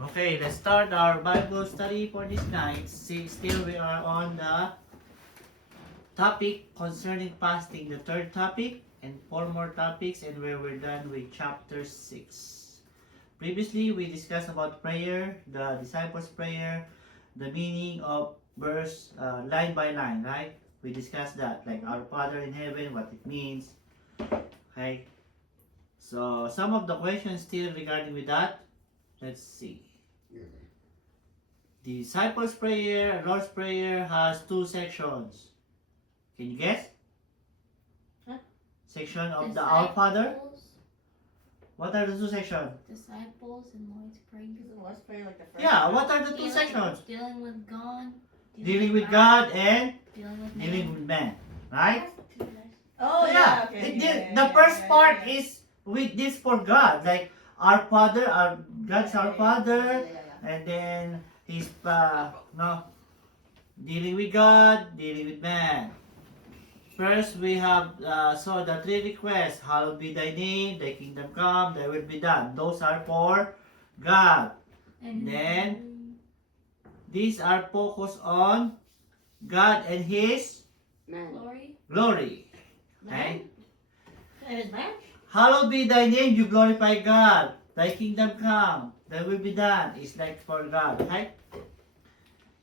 Okay, let's start our Bible study for this night. Still we are on the topic concerning fasting, the third topic, and four more topics, and we're done with chapter 6. Previously, we discussed about prayer, the disciples' prayer, the meaning of verse line by line, right? We discussed that, like our Father in heaven, what it means. Okay. So some of the questions still regarding with that. Let's see. The disciples' prayer, Lord's prayer has two sections. Can you guess? Huh? Section of the Our Father. What are the two sections? Disciples and Lord's Prayer. Lord's Prayer like the first. Yeah, what are the two sections? Dealing with God. Dealing with God and Dealing with dealing man. with man. Right? Oh yeah. Okay. The first part is with this for God. Like our Father, God's our Father, and then His dealing with God, dealing with man. First, we have so the three requests: Hallowed be Thy name, Thy kingdom come, Thy will be done. Those are for God. And Then these are focused on God and His glory. glory. Okay. His man? Hallowed be Thy name, you glorify God. Thy kingdom come, Thy will be done. It's like for God. Okay.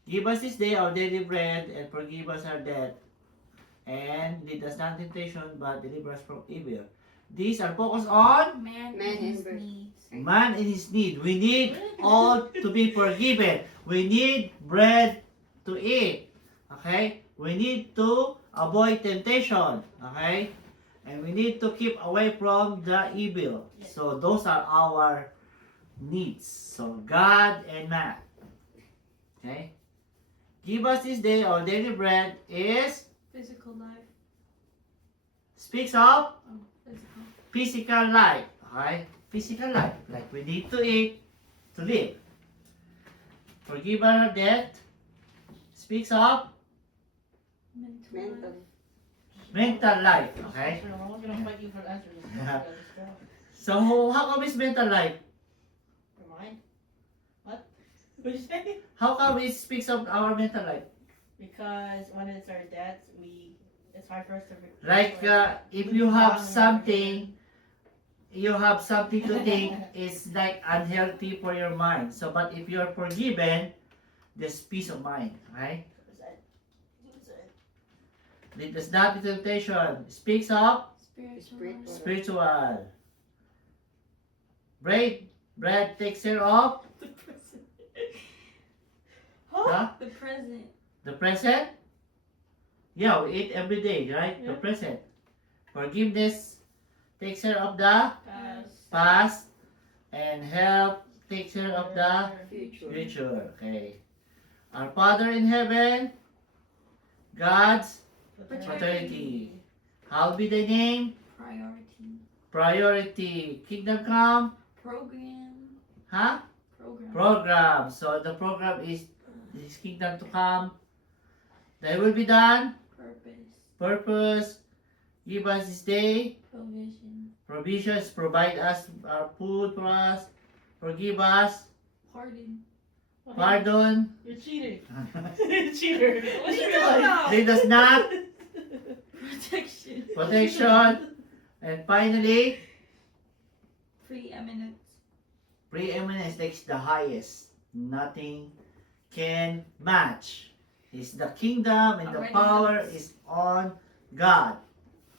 Give us this day our daily bread, and forgive us our debt. And lead us not into temptation, but deliver us from evil. These are focused on Man Man and his and needs. man in his need. We need all to be forgiven. We need bread to eat. Okay? We need to avoid temptation. Okay? And we need to keep away from the evil. So those are our needs. So God and man. Okay? Give us this day our daily bread is Physical life. speaks of Physical. physical life. Okay? Physical life. Like we need to eat to live. Forgive our debt speaks of Mental life. mental life. Okay? I'm not gonna fight you for answering this. Yeah. Go. So how come it's mental life? Remind? What? What did you say? How come it speaks of our mental life? Because when it's our debts, it's hard for us to. Like if you have something to think, it's like unhealthy for your mind. So but if you're forgiven, there's peace of mind. Right? Lead us not into temptation. Speaks of Spiritual life. spiritual. Bread takes care of huh? The present. The present. Yeah, we eat every day, right? The Yeah. present. Forgiveness takes care of the Past. past, and help takes care of the Future. future. Okay. Our Father in heaven, God's paternity. Hallowed be Thy name. Priority. Priority. Kingdom come. Program. Huh? Program. Program. So the program is His kingdom to come. Thy will be done. Purpose. Purpose. Give us this day Provision. provisions. Provide us our food for us. Forgive us. Pardon. Pardon. You're cheating. You're a cheater. What are you talking about? Lead us not. Protection. Protection. And finally, Preeminence. preeminence takes the highest. Nothing can match. It's the kingdom and the Already power knows. is on God.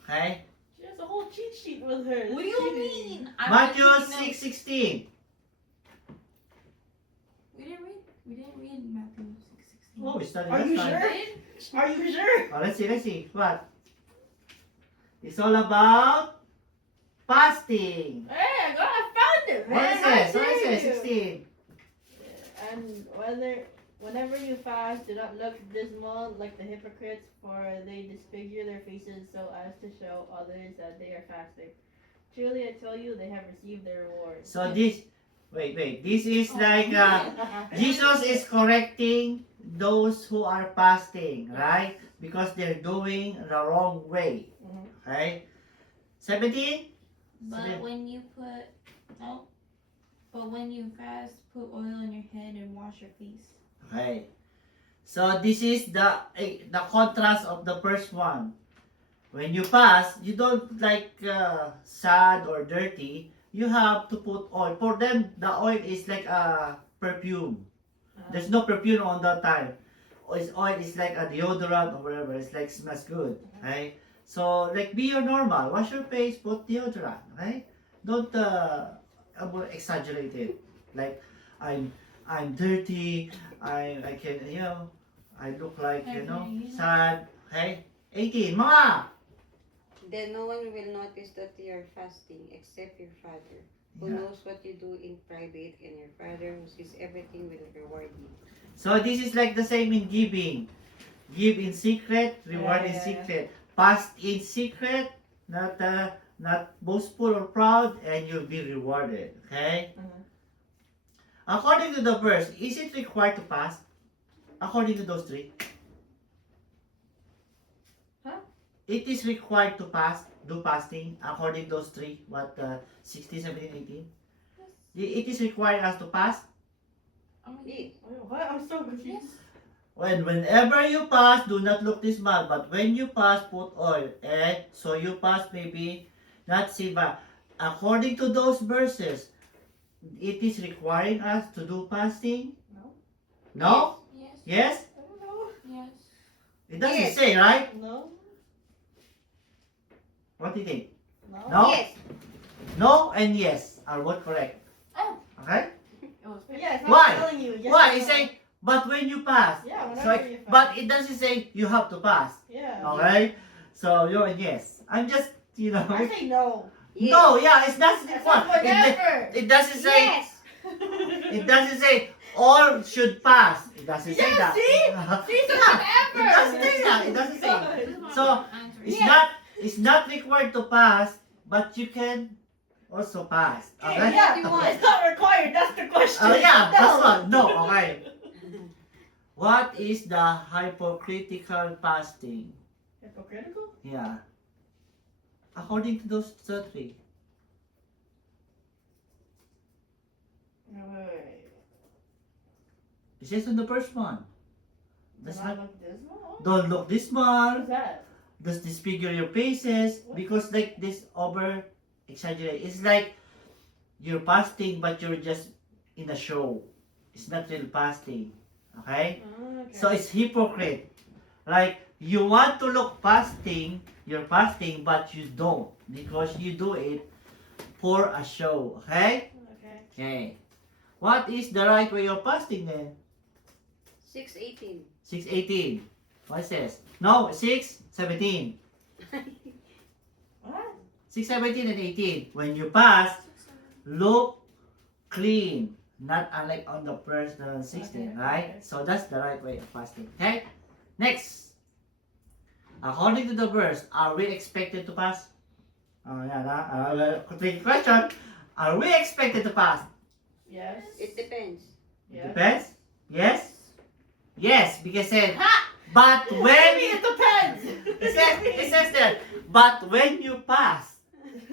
Okay? She has a whole cheat sheet with her. What do you mean? Matthew already know. 6:16. We didn't read Matthew 6:16. Oh, we studied Are last you time. sure? Are you sure? Oh, let's see. What? It's all about fasting. Hey, I found it, What man. is I it? What is it? did. 16. And whenever you fast, do not look dismal like the hypocrites, for they disfigure their faces so as to show others that they are fasting. Truly, I tell you, they have received their reward. So this, wait. This is Oh, like Jesus is correcting those who are fasting, right? Because they're doing the wrong way. Mhm. Okay? 17? But when you put But when you fast, put oil on your head and wash your face. Okay. So this is the contrast of the first one. When you fast, you don't like sad or dirty. You have to put oil. For them, the oil is like a perfume. There's no perfume on that time. Oil is like a deodorant or whatever. It's like smells good. Okay. So like be your normal. Wash your face. Put deodorant. Okay. Don't exaggerate it. Like I'm dirty. I can I look like sad. Okay. 18. Mga. Then no one will notice that you are fasting except your Father, who Yeah. knows what you do in private, and your Father who sees everything will reward you. So this is like the same in giving. Give in secret, reward in Yeah. secret. Fast in secret, not boastful or proud, and you'll be rewarded. Okay? According to the verse, is it required to fast? According to those three? Huh? It is required to fast, do fasting, according to those three. What, 16, 17, 18? It is required us to fast? Yeah. What? I'm so confused. Yes. Whenever you fast, do not look this month. But when you fast, put oil. So you fast maybe not Siva. According to those verses, it is requiring us to do fasting? No. No? Yes. Yes? I don't know. Yes. It doesn't Yes. say, right? No. What do you think? No. No? Yes. No and yes are both correct. Oh. Okay? It was But yeah, it's not Why? telling you. Yes Why? or It's no. saying, but when you fast. Yeah, So whenever you fast. but it doesn't say you have to fast. Yeah. Okay? So you're yes. I'm just, I say no. Yes. No, yeah, it's not I said required. whatever. It doesn't say. Yes. It doesn't say all should pass. It doesn't say Yeah, that. see? See, so whatever. It doesn't say that. It doesn't say. This is what So, I'm answering. It's not required to pass, but you can also pass. Okay? Yeah, you want. it's not required. That's the question. Oh yeah, No. that's one. No, okay. What is the hypocritical fasting? Hypocritical? Yeah. According to those three. No, wait. It says on the first one. Does That's not not, look dismal? don't look this What one. is that? Just disfigure your faces because like this over exaggerate. It's like you're fasting but you're just in a show. It's not real fasting. Okay? Oh, okay. So it's hypocrite. Like you want to look fasting, you're fasting but you don't because you do it for a show. Okay? Okay. Okay. What is the right way of fasting then? 6:18. 6:18. What it says? No, 6:17. What? 6:17 and 18. When you fast, look clean. Not unlike on the first 16, Okay, right? okay. So that's the right way of fasting. Okay? Next. According to the verse, are we expected to fast? Oh, yeah. Tricky question. Are we expected to fast? Yes. It depends. Yes. Depends. Yes? Yes, because it said, Ha! but What do when you mean it depends? it says that, but when you fast.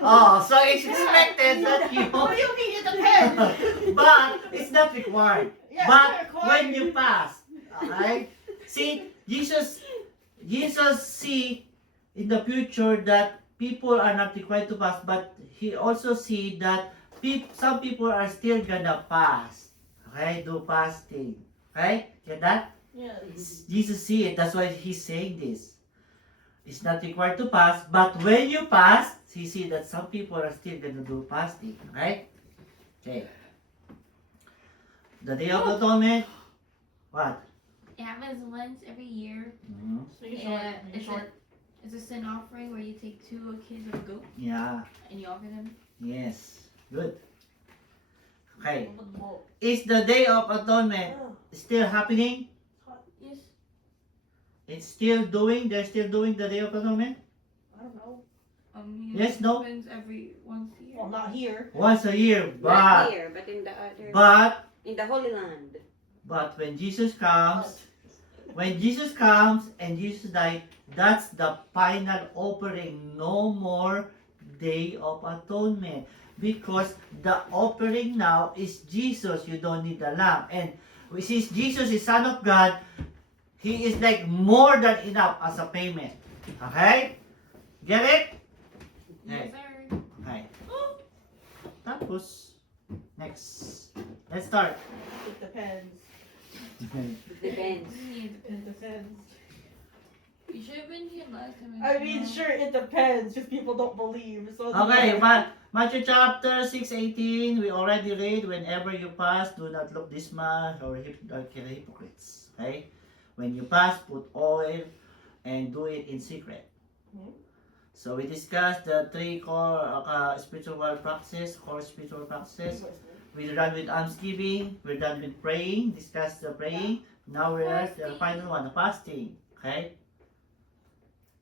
Oh, so it's expected that you What do you mean it depends? but it's not required. Yeah, But it's not when required. you fast, alright? See, Jesus see in the future that people are not required to fast, but he also see that some people are still gonna fast. Okay, do fasting. Okay, get that? Yes. Jesus see it. That's why he's saying this. It's not required to fast, but when you fast, he see that some people are still gonna do fasting. Okay? Okay. The Day of Atonement. What? It happens once every year. Speak Yeah, short. it's Short. It's a sin offering where you take 2 kids of a goat Yeah. and you offer them. Yes. Good. Okay. Oh. Is the Day of Atonement still happening? Yes. It's still doing. They're still doing the Day of Atonement. I don't know. Yes, It no? happens every once a year. Well, not here. Once a year, Not but here, but in the other. but in the Holy Land. but when Jesus comes. When Jesus comes and Jesus died, that's the final offering. No more Day of Atonement. Because the offering now is Jesus. You don't need the lamb. And since Jesus is Son of God, He is like more than enough as a payment. Okay? Get it? Yes, sir. Okay. Tapos, next. Let's start. It depends. It depends. It depends. You should have been here last time. I mean, sure, it depends. Just people don't believe. So Okay, Matthew chapter 6:18, we already read, whenever you pass, do not look dismal or kill hypocrites. Okay? When you pass, put oil and do it in secret. Mhm. So we discussed the three core spiritual practices, core spiritual practices. We're done with almsgiving, we're done with praying, discussed the praying. Now we're at the final one, the fasting. Okay?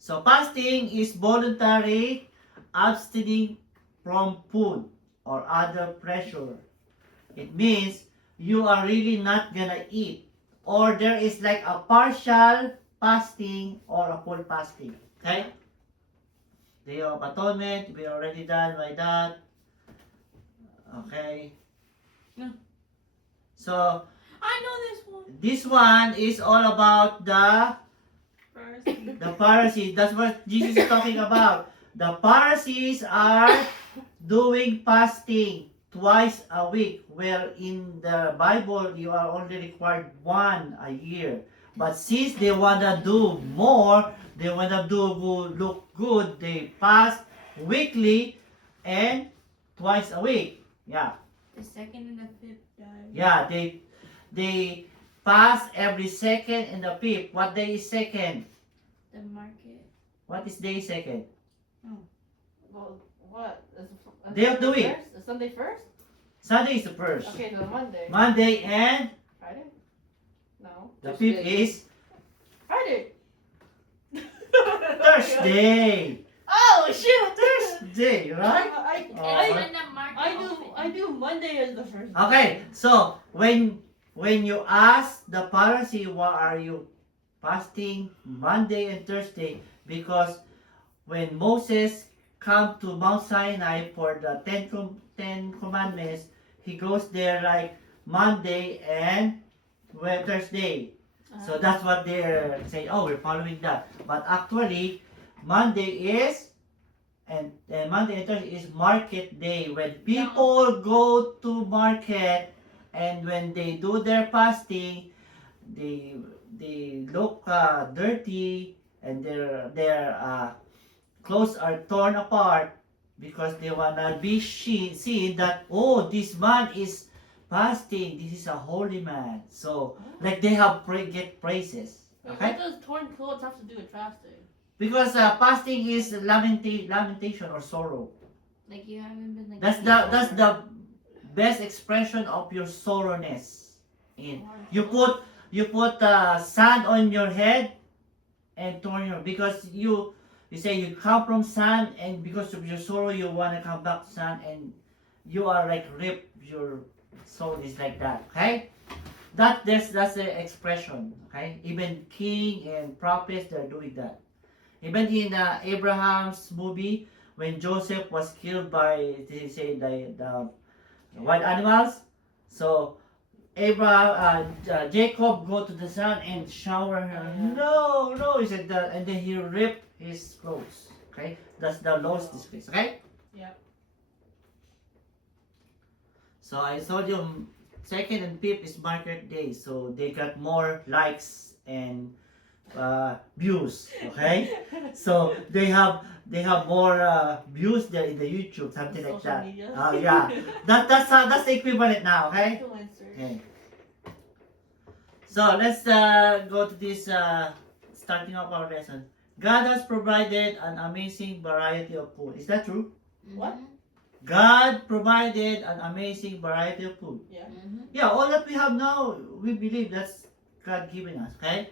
So fasting is voluntary abstaining from food or other pressure. It means you are really not gonna eat. Or there is like a partial fasting or a full fasting. Okay? Day of Atonement, we already done by that. Okay. Yeah. So I know this one. this one is all about the First. Pharisees. That's what Jesus is talking about. The Pharisees are doing fasting twice a week, where in the Bible you are only required one a year. But since they wanna do more, they wanna look good, they fast weekly and twice a week. Yeah. The second and the fifth died. Yeah, they fast every second and the fifth. What day is second? The market. What is day second? Well, what? Day of the week. First? Is Sunday first? Sunday is the first. Okay, so Monday. Monday and Friday? No. the Tuesday. fifth is Friday. Thursday. Oh shoot! Thursday, right? And the market. I do Monday as the first. Okay, so when you ask the Pharisee, why are you fasting Monday and Thursday? Because when Moses come to Mount Sinai for the Ten Commandments, he goes there like Monday and Thursday. So that's what they're saying. Oh, we're following that. But actually, Monday and Monday and Thursday is market day, when people go to market, and when they do their fasting, they look dirty, and their clothes are torn apart because they wanna be seen that, oh, this man is fasting. This is a holy man. So like they have get praises. Okay. What does torn clothes have to do with fasting? Because fasting is lamentation or sorrow. Like you haven't been like. That's the best expression of your sorrowness. In you put sand on your head and torn your, because you say you come from sand, and because of your sorrow you want to come back to sand, and you are like ripped. Your soul is like that. Okay. That's the expression. Okay. Even king and prophets, they're doing that. Even in Abraham's movie, when Joseph was killed by, they say, the wild animals, so Jacob go to the sun and shower her. No, he said that, and then he ripped his clothes. Okay, that's the Lord's disgrace. Okay. Yep. So I told you, second and fifth is market day, so they got more likes and views. Okay, so they have more views there in the YouTube, something like Social that. media. Yeah, that's the equivalent now. Okay. Influencers. Okay. So let's go to this starting of our lesson. God has provided an amazing variety of food. Is that true? What? God provided an amazing variety of food. Yeah. Yeah, all that we have now, we believe that's God given us. Okay.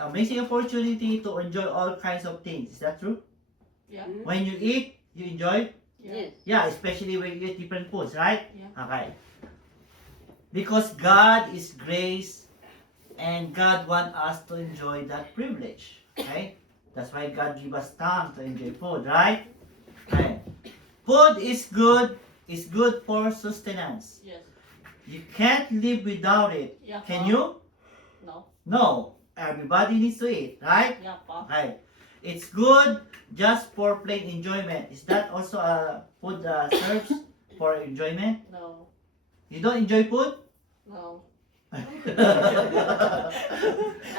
Amazing opportunity to enjoy all kinds of things. Is that true? Yeah. When you eat, you enjoy. Yes. Yeah, especially when you eat different foods, right? Yeah. Okay. Because God is grace, and God wants us to enjoy that privilege. Okay? That's why God give us time to enjoy food, right? Okay. Food is good. It's good for sustenance. Yes. You can't live without it. Yeah. Can Pa. you? No. No. Everybody needs to eat, right? Yeah, Pa. Okay. It's good just for plain enjoyment. Is that also a food serves for enjoyment? No. You don't enjoy food? No.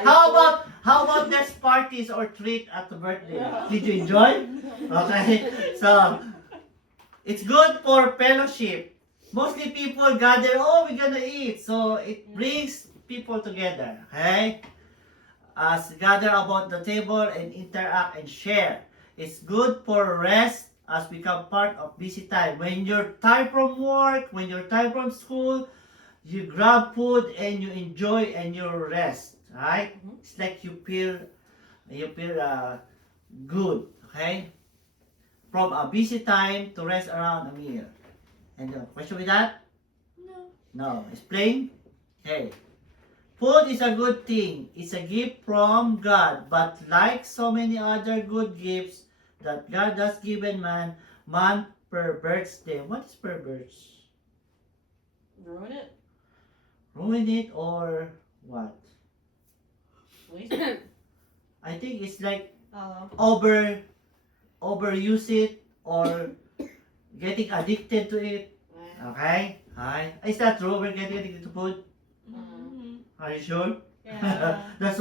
how about there's parties or treat at the birthday? Did you enjoy? Okay. So it's good for fellowship. Mostly people gather, oh, we're gonna eat. So it brings people together. Okay? As gather about the table and interact and share. It's good for rest as become part of busy time. When you're tired from work, when you're tired from school, you grab food and you enjoy and you rest. Right? It's like you feel good. Okay? From a busy time to rest around a meal. And question with that? No. No. Explain? Okay. Food is a good thing. It's a gift from God. But like so many other good gifts that God has given man, man perverts them. What is perverts? Ruin it. Ruin it or what? Waste it. I think it's like I don't know. overuse it or getting addicted to it. Eh. Okay? Hi. Is that true? We're getting addicted to food? Mm-hmm. Are you sure? Yeah. That's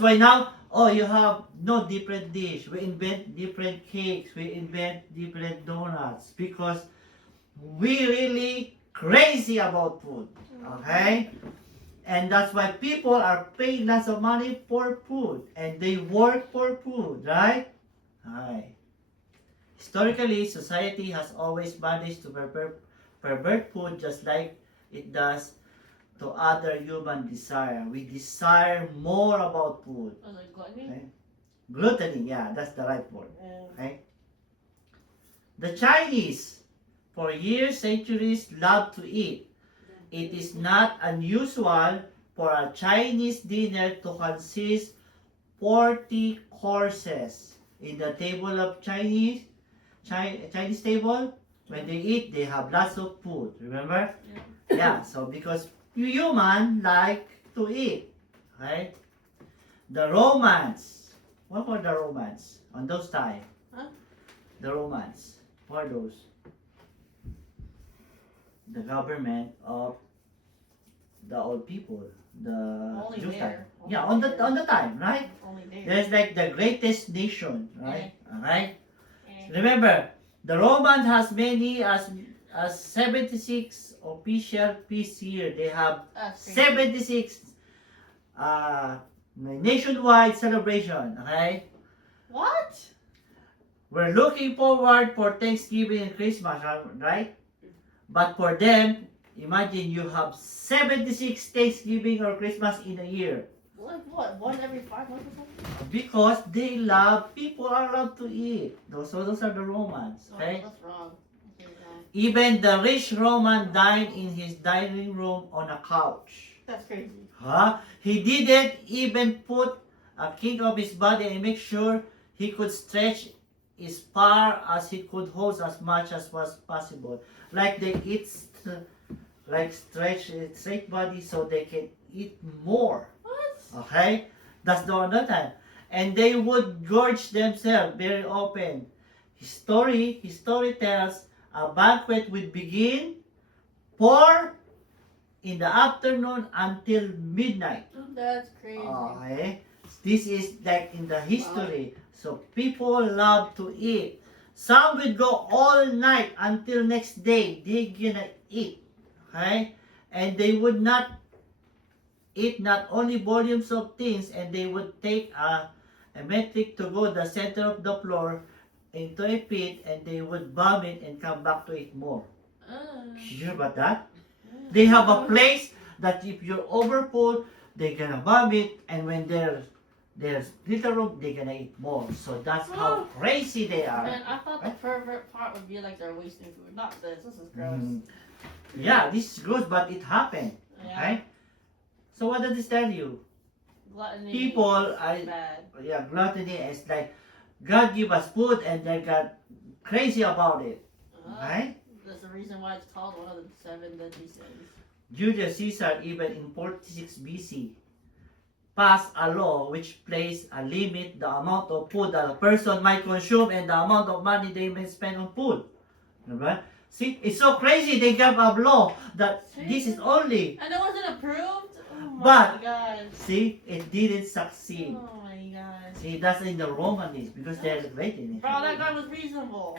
why now, oh, you have no different dish. We invent different cakes. We invent different donuts because we really crazy about food. Okay? And that's why people are paying lots of money for food and they work for food, right? Hi. Historically, society has always managed to pervert food just like it does to other human desire. We desire more about food. Was it gluttony? Okay? Gluttony, yeah, that's the right word. Yeah. Okay? The Chinese, for years, centuries, love to eat. It is not unusual for a Chinese dinner to consist 40 courses. In the table of Chinese table, when they eat, they have lots of food. Remember? Yeah. So because human like to eat, right? The Romans. What were the Romans on those time? Huh? The Romans. What are those? The government of the old people, the Only Jews time. there. Yeah, Only on there. the time, right? Only there. There's like the greatest nation, right? Alright? Eh. Remember, the Romans has many as 76 official feast year. They have That's crazy. 76 nationwide celebration, okay? What? We're looking forward for Thanksgiving and Christmas, right? But for them, imagine you have 76 Thanksgiving or Christmas in a year. What? One every 5 months or something? Because they love, people are allowed to eat. Those are the Romans, Oh, okay? that's wrong. Okay, wrong. Even the rich Roman dined in his dining room on a couch. That's crazy. Huh? He didn't even put a king of his body and make sure he could stretch as far as he could hold as much as was possible. Like they eat, like stretch straight body so they can eat more. What? Okay? That's the other time. And they would gorge themselves very often. History tells a banquet would begin 4 in the afternoon until midnight. That's crazy. Okay? This is like in the history. So people love to eat. Some would go all night until next day. They gonna eat. Okay? And they would not eat not only volumes of things, and they would take a metric to go the center of the floor into a pit, and they would bomb it and come back to eat more. Did you hear about that? They have a place that if you're overfull, they're gonna bomb it, and when there's little room, they're gonna eat more. So that's how crazy they are. Man, I thought the pervert part would be like they're wasting food. Not this. This is gross. Yeah, this is gross, but it happened. Yeah. Okay? So what does this tell you? Gluttony people, is bad. gluttony is like God give us food and they got crazy about it, right? That's the reason why it's called one of the 7 deadly sins. Julius Caesar, even in 46 BC, passed a law which placed a limit the amount of food that a person might consume and the amount of money they may spend on food. Right? See, it's so crazy they gave a law that this is only. And it wasn't approved? Oh my But- god. See, it didn't succeed. Oh my god. See, that's in the Romanists because they're rating it. Bro, that guy was reasonable.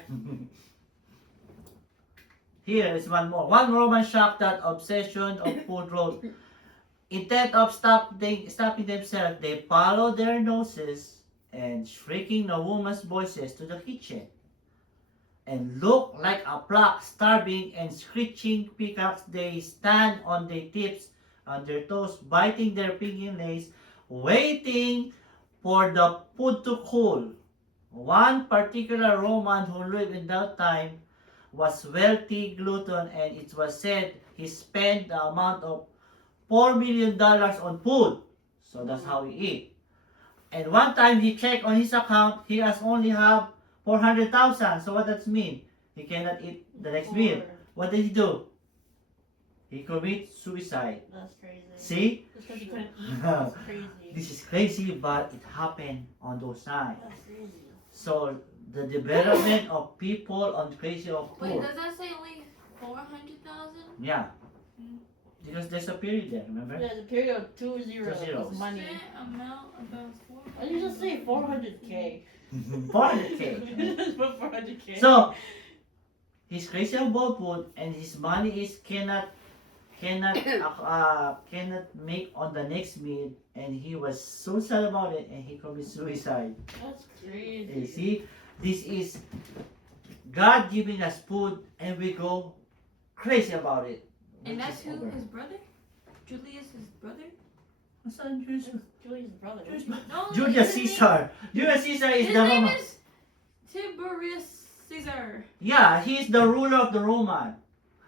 Here is one more. One Roman shocked that obsession of food wrote, instead of stopping themselves, they followed their noses and shrieking the woman's voices to the kitchen. And look like a flock starving and screeching peacocks, they stand on their tips, on their toes, biting their fingernails, waiting for the food to cool. One particular Roman who lived in that time was wealthy glutton, and it was said he spent the amount of $4 million on food. So that's how he eat. And one time he checked on his account, he has only have 400,000. So what does mean? He cannot eat the next meal. What did he do? He commit suicide. That's crazy. See? Just because you couldn't eat, that's crazy. This is crazy, but it happened on those times. That's crazy. So the development of people on crazy of Wait, food. does that say only 400,000? Yeah. Because there's a period there, remember? There's a period of 2 zeros. 2 zeros. Of money. Amount about 400. Why did you just say 400k? 400k. Just put 400k. So he's crazy about food, and his money is cannot make on the next meal, and he was so sad about it, and he committed suicide. That's crazy. You see, this is God giving us food, and we go crazy about it. And Which that's is who? over. His brother? Julius, his brother? What's that, Julius? Julius' brother. Julius- No, Julius his Caesar. Julius Caesar is His the name Roman. is Tiberius Caesar. Yeah, he is the ruler of the Roman.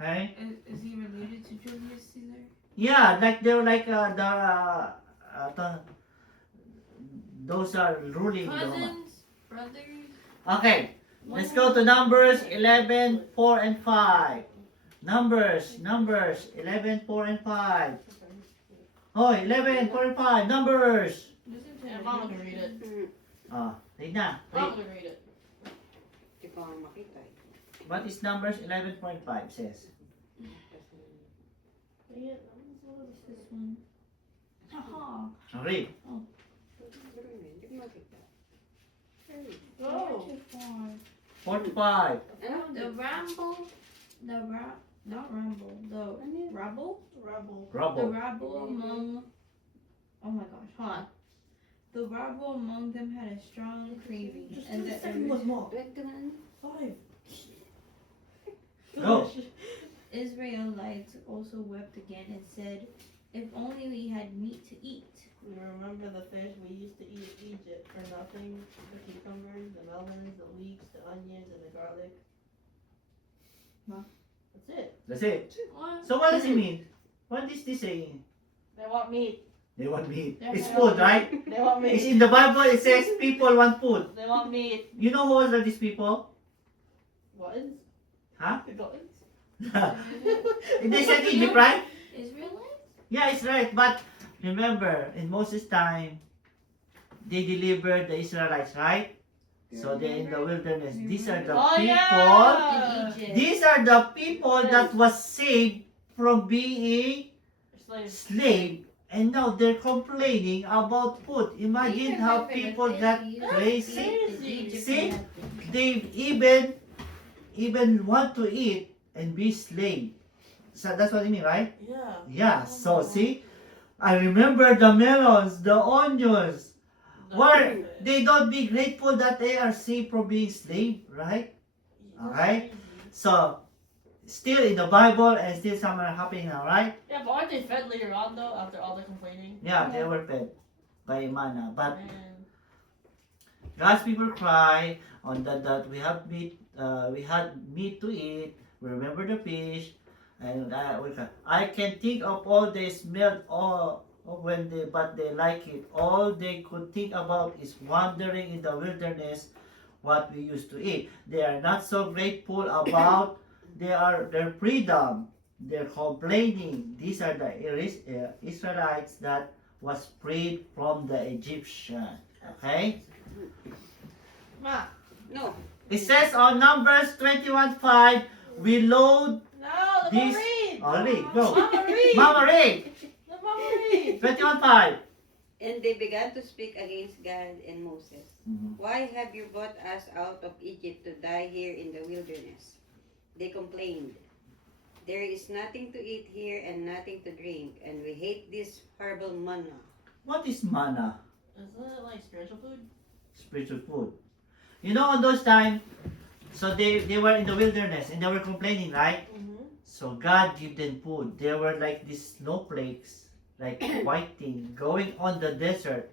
Okay. Is he related to Julius Caesar? Yeah, like they were like those are ruling the Roman. Cousins, brothers. Okay, let's go to Numbers 11, 4 and 5. Numbers 11, 4 and 5. Oh, 11, 4 and 5. Numbers. Listen to Yeah, him. Mama can read it. Read na. Mama Read. can read it. Hindi ko nga makita eh. What is Numbers 11.5 says? This one. Haha. Read. Hindi ko makita. Go. Too far. 45. Ano? The ramble, not ramble, the rabble, Rebel. the Rubble. rabble among, oh my gosh, hold on. The rabble among them had a strong craving, and the more. 21. 5. Go. Israelites also wept again and said, "If only we had meat to eat." You remember the fish we used to eat in Egypt for nothing? The cucumbers, the melons, the leeks, the onions, and the garlic. Huh? That's it. That's it. What? So what does it mean? What is this saying? They want meat. They want meat. Yeah, It's they food, want right? They want It's meat. in the Bible. It says people want food. They want meat. You know who are these people? Gluttons? Huh? The gluttons? They said Egypt, right? Israelites? Yeah, it's right. But remember, in Moses' time, they delivered the Israelites, right? So they're in the wilderness. These are the Oh, people. yeah! In Egypt. These are the people that was saved from being Slaves. slave, and now they're complaining about food. Imagine how people got crazy. See? They even want to eat and be slave. So that's what I mean, right? Yeah. Yeah. So see, I remember the melons, the onions. Where they don't be grateful that they are saved from being slave, right? Alright. So still in the Bible and still some are happening now, right? Yeah, but aren't they fed later on though, after all the complaining? Yeah, they were fed by manna. But Man. God's people cry on that we have meat, we had meat to eat. We remember the fish, and I can think of all they smelled but they like it. All they could think about is wandering in the wilderness, what we used to eat. They are not so grateful about their freedom. They're complaining. These are the Israelites that was freed from the Egyptian. Okay? Ma. No. It says on Numbers 21:5, we load No, the this. mama read. Only go. Mama read. Mama read. The mama read. 21:5. And they began to speak against God and Moses. Why have you brought us out of Egypt to die here in the wilderness? They complained. There is nothing to eat here and nothing to drink, and we hate this horrible manna. What is manna? Isn't it like spiritual food? Spiritual food. You know, on those times, so they were in the wilderness and they were complaining, right? Mm-hmm. So God gave them food. They were like these snowflakes, like white thing, going on the desert,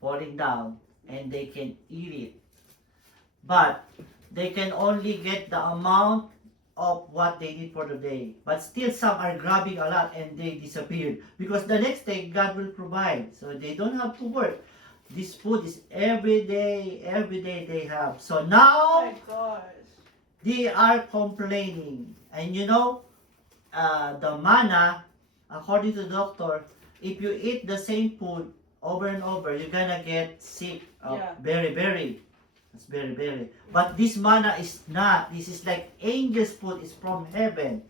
falling down, and they can eat it. But they can only get the amount of what they need for the day. But still some are grabbing a lot and they disappeared. Because the next day God will provide. So they don't have to work. This food is every day they have. So Oh now my gosh. they are complaining. And you know, the manna, according to the doctor, if you eat the same food over and over, you're gonna get sick. Yeah. Very. It's very. But this manna is not. This is like angel's food. It's from heaven.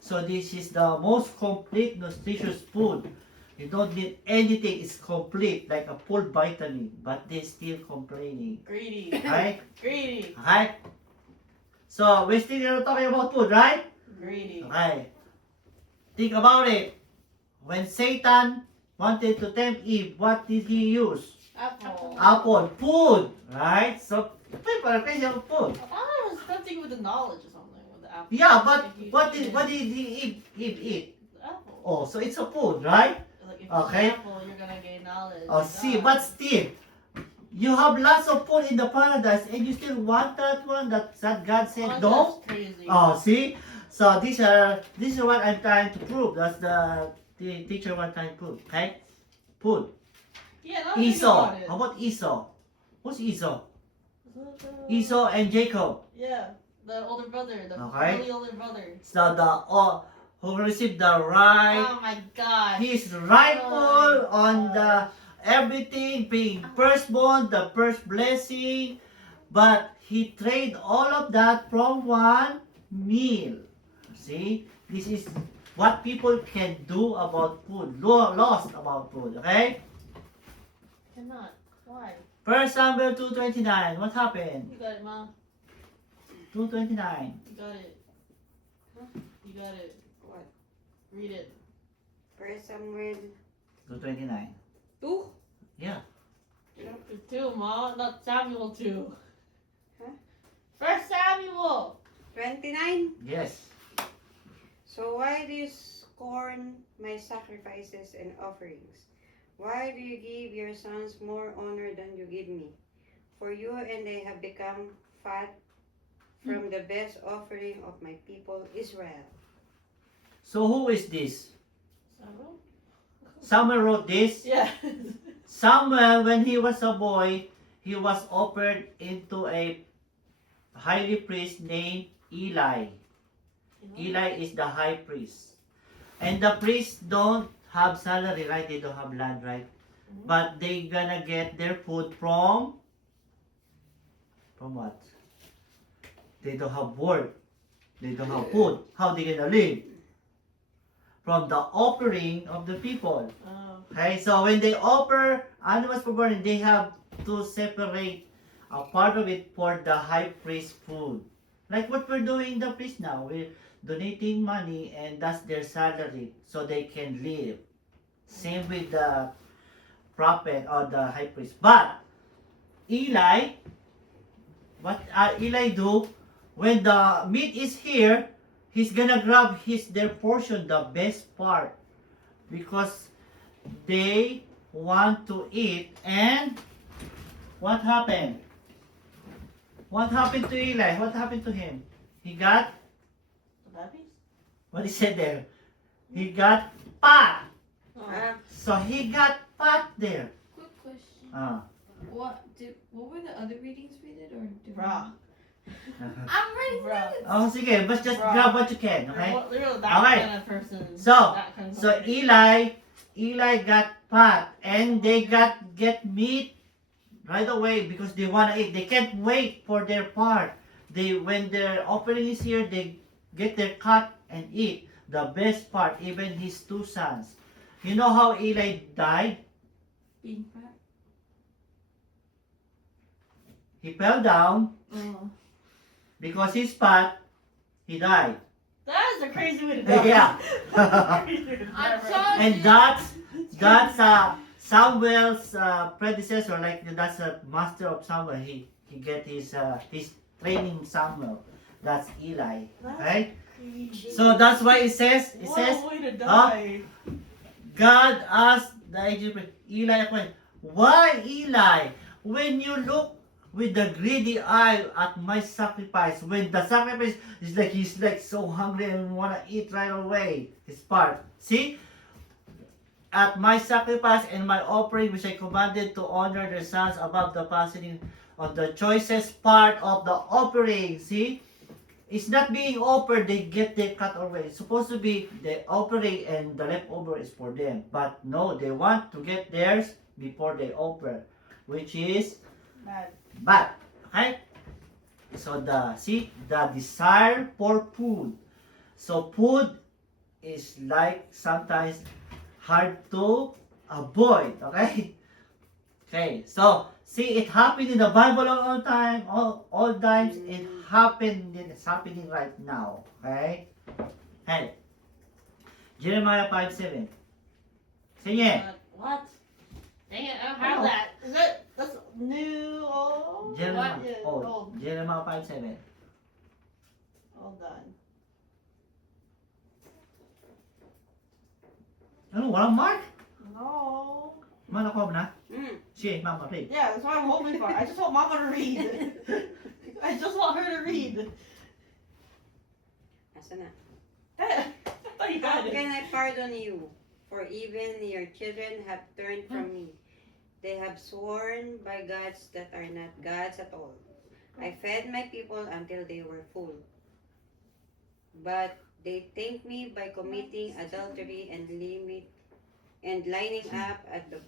So this is the most complete nutritious food. You don't need anything. It's complete, like a full vitamin. But they still complaining. Greedy. Right? Greedy. Okay? So we're still talking about food, right? Greedy. Okay. Think about it. When Satan wanted to tempt Eve, what did he use? Apple. Apple. Food. Right? So people are crazy about food. I thought it was something with the knowledge or something with the apple. Yeah, but If you what eat did it, Eve eat? the apple. Oh, so it's a food, right? Like if Okay. you eat apple, you're gonna gain knowledge. Oh, like see, that. but still, you have lots of food in the paradise and you still want that one that God said Well, no? that's crazy. Oh, see? So this is what I'm trying to prove. That's the teacher was trying to prove. Okay? Food. Yeah, now think Esau. about it. How about Esau? Who's Esau? Is it the- Esau and Jacob. Yeah, the older brother, the Okay. really older brother. So who received the right, Oh my gosh. he's rightful Oh, on the everything, being firstborn, the first blessing, but he traded all of that from one meal. See, this is what people can do about food, lost about food. Okay. Cannot. Why? 1 Samuel 2:29. What happened? You got it, Ma. 2:29. You got it. You got it. What? Read it. 1 Samuel 2:29. 2? Yeah. Chapter 2, Ma. Not Samuel 2. Huh? First Samuel. 29? Yes. So why do you scorn my sacrifices and offerings? Why do you give your sons more honor than you give me? For you and I have become fat from the best offering of my people Israel. So who is this? Samuel? Samuel wrote this. Yeah. Samuel, when he was a boy, he was offered into a highly priest named Eli. Eli is the high priest. And the priests don't have salary, right? They don't have land, right? Mhm. But they gonna get their food from what? They don't have work. They don't have food. How they gonna live? From the offering of the people. Oh. Okay, so when they offer animals for burning, they have to separate a part of it for the high priest food. Like what we're doing in the priest now. We're donating money and that's their salary so they can live. Same with the prophet or the high priest. But Eli, what Eli do? When the meat is here, he's gonna grab their portion, the best part. Because they want to eat. And what happened? What happened to Eli? What happened to him? He got, The puppies? what he said there? He got fat. Oh. Ah, So he got Pat there. Quick question. What were the other readings we did, or did Bruh. I'm ready. Bruh. Oh, sige, but just Bro. grab what you can, okay? You're that Alright. kind of person. So- That kind of So person. Eli got Pat, and they get meat right away because they wanna eat. They can't wait for their part. When their offering is here, they get their cut and eat. The best part, even his two sons. You know how Eli died? Being fat. He fell down Oh. because he's fat. He died. That is a crazy way to die. Yeah. Crazy way to die, I'm bro. sorry. And that's Samuel's predecessor, like that's a master of Samuel. He get his training Samuel. That's Eli, right? So that's why it says What a way to huh? die. God asked the Egyptian Eli, why Eli? When you look with the greedy eye at my sacrifice, when the sacrifice is like he's like so hungry and wanna eat right away, his part. See? At my sacrifice and my offering which I commanded to honor their sons above the passing of the choicest part of the offering. See? It's not being offered, they get their cut away. It's supposed to be the offering and the leftover is for them. But no, they want to get theirs before they offer, which is Bad. bad. Okay? So the desire for food. So food is like sometimes hard to avoid. Okay? Okay, so see, it happened in the Bible all time, all times. It's happening right now. Okay? Hey, Jeremiah 5:7. Sige. What? Dang it, I don't have that. That's new, old? Jeremiah, What? Yeah, old. Jeremiah 5:7. Hold on. Ano, walang mark? No. Malakob na? mm. Sige, mama, read. Yeah, that's what I'm hoping for. I just want Mama to read. I just want her to read. Asa na? I thought you How had can it. I pardon you? For even your children have turned from me. They have sworn by gods that are not gods at all. I fed my people until they were full. But they thanked me by committing adultery and lining up at the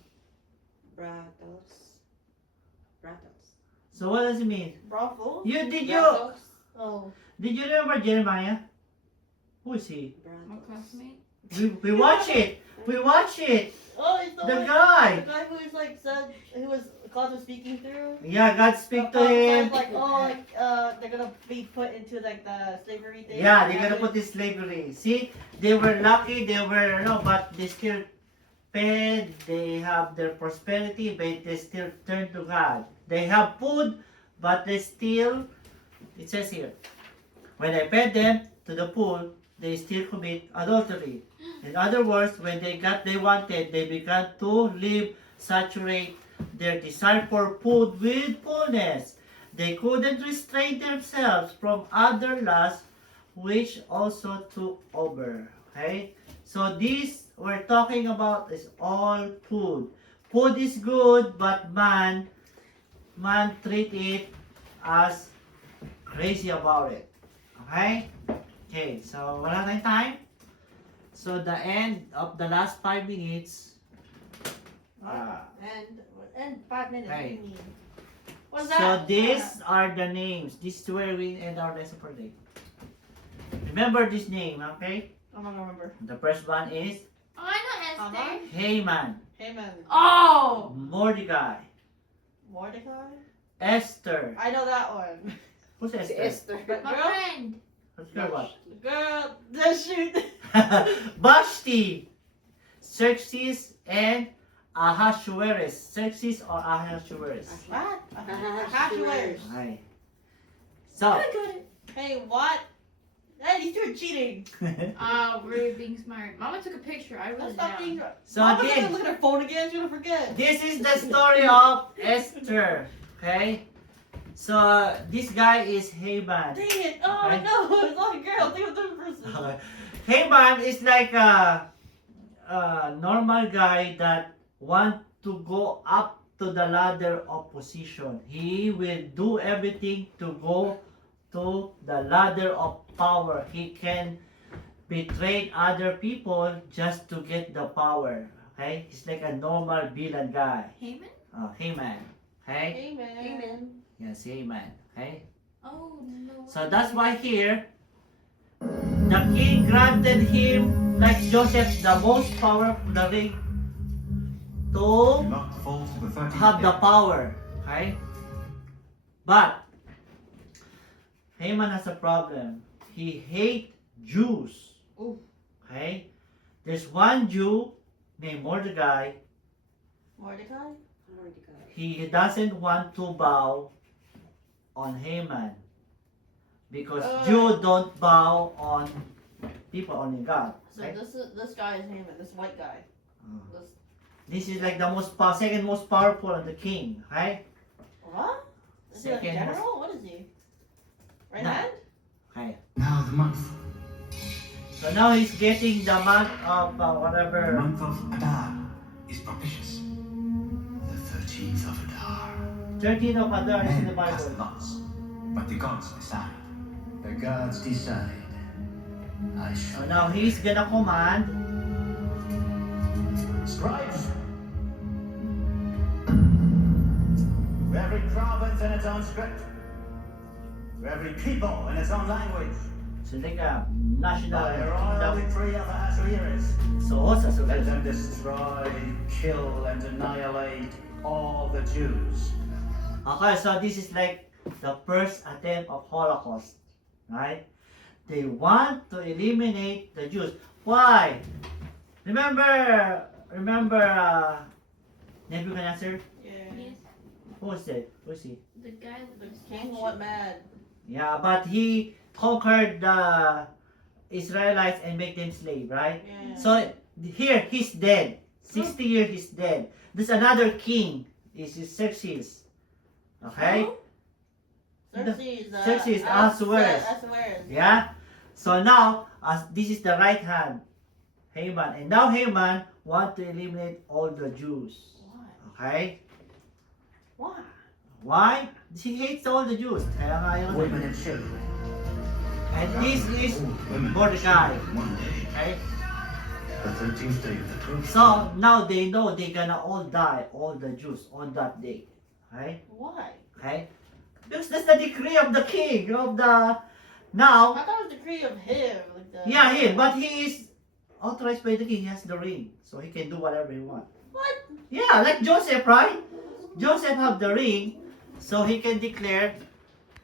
brothels. So what does it mean? Brothel? Did you Brothels? Oh. remember Jeremiah? Who is he? My Brothels. classmate. We watch it. We watch it. Oh, it's The one- guy. The guy who was like said who was God was speaking through. Yeah, God speak to God him. said, like, they're gonna be put into like the slavery thing. Yeah, they're gonna put this slavery. See, they were lucky. They were but they still fed. They have their prosperity, but they still turn to God. They have food, but they still. It says here, when I fed them to the pool, they still commit adultery. In other words, when they got they wanted, they began to saturate their desire for food with fullness. They couldn't restrain themselves from other lusts, which also took over. Okay? So this we're talking about is all food. Food is good, but man treat it as crazy about it. Okay? Okay, so wala tayong time. So the end of the last 5 minutes. And 5 minutes. What do Right. you mean? What's So that? these are the names. This is where we end our lesson for today. Remember this name, okay? I'm not gonna remember. The first one is Oh, I know Esther. Haman, Hey man, Oh. Mordecai, Mordecai. Esther. I know that one. Who's Si Esther? Esther. But My girl, friend. Who's girl what? girl, this shoot. Vashti, Xerxes, and Ahasuerus. Xerxes or Ahasuerus. What? Ahasuerus. Right. So, Hey, what? Hey, these two are cheating. We're being smart. Mama took a picture. I Let's wrote it stop being. down. so Mama's gonna again, look at her phone again. She's gonna forget. this is the story of Esther. Okay? So, this guy is Haman. Dang it! Oh Okay. no, it's not a girl. Think of the person. Haman is like normal guy that want to go up to the ladder of position. He will do everything to go to the ladder of power. He can betray other people just to get the power. Okay? He's like a normal villain guy. Haman? Haman. Okay? Amen. Amen. Yes, Haman. Okay? Oh no. So that's why here, the king granted him, like Joseph, the most power of the ring to You mark the fall to the 13th have the day. power. Okay? But Haman has a problem. He hates Jews. Ooh. Okay? There's one Jew named Mordecai. Mordecai? Mordecai. He doesn't want to bow on Haman because Jew don't bow on people, only God. So Okay? this guy is Haman, this white guy. Uh, This, This is like the second most powerful of the king, right? what? Is he like Second general? What is he? Right No. hand? Okay. Now the month. So now he's getting the month of The whatever. month of Adar is propitious. The 13th of Adar. 13th of Adar is in the Men cast Bible. lots, but the gods decide. The gods decide. I So shall. now he's gonna command. Scribes! To every province in its own script. To every people in its own language. So like a national By the royal kingdom. decree of Ahasuerus. So Let them destroy, kill, and annihilate all the Jews. Okay, so this is like the first attempt of Holocaust, right? They want to eliminate the Jews. Why? Remember Nebuchadnezzar? Yeah. Yes. Who was that? Who is he? The guy that The looks king went mad. Yeah, but he conquered the Israelites and make them slave, right? Yeah. So here he's dead. 60 years he's dead. There's another king. Is Xerxes. Okay? Xerxes. Xerxes, Ahasuerus. Ahasuerus. Yeah? So now, as this is the right hand, Haman. And now Haman want to eliminate all the Jews. Why? Okay? Why? Why? He hates all the Jews. Kaya nga yun. Women and children. And this is Women Mordecai. one day. Okay? The 13th day of the 12th. So now they know they're gonna all die, all the Jews, on that day. Okay? Why? Okay? Because that's the decree of the king, of the... Now, I thought it was a decree of him. Like the, yeah, him, but he is authorized by the king. He has the ring, so he can do whatever he wants. What? Yeah, like Joseph, right? Joseph have the ring, so he can declare